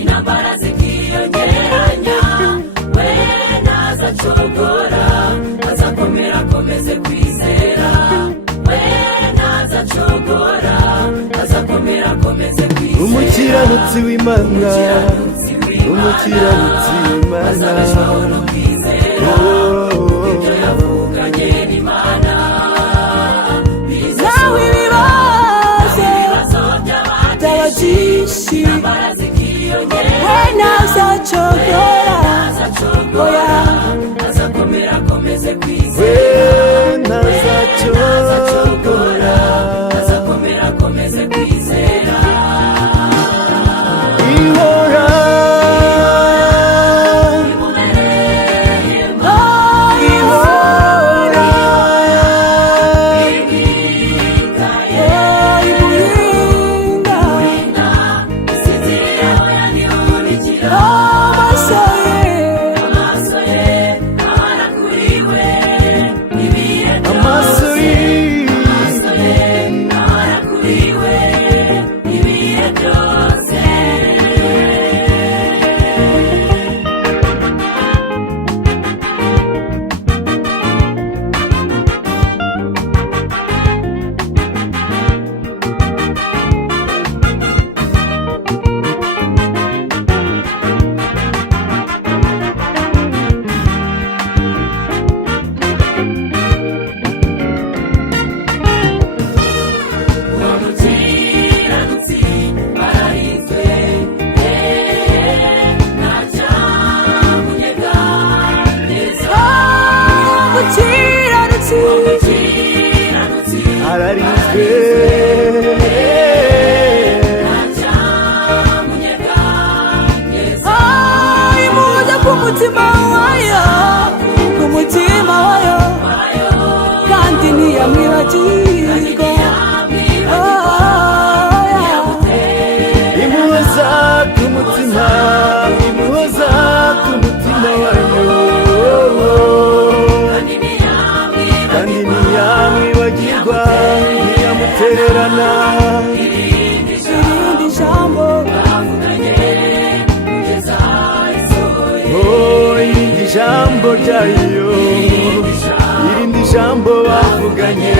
intambara zikiyongeranya we ntazacogora azakomera akomeze kwizera we ntazacogora azakomera akomeze kwizera umukiranutsi w'Imana umukiranutsi w'Imana azabeshwaho no kwizera ibyo yavuganye n'Imana nawe ibibazo by'abajishi intambara zikiyongeranya we ntazacogora oya azakomera akomeze kwizera we ntazacogora azakomera akomeze kwizera ihora ararinzwe imuza kumutima wayo kumutima wayo kandi ntiyamwibagirwa imuhoza kumutima imuhoza kumutima wayo kandi ntiyamwibagirwa ntiyamutererana irindi jambo irindi jambo ryayo irindi jambo bavuganye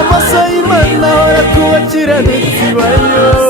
amaso y'Imana ahora ku bakiranutsi bayo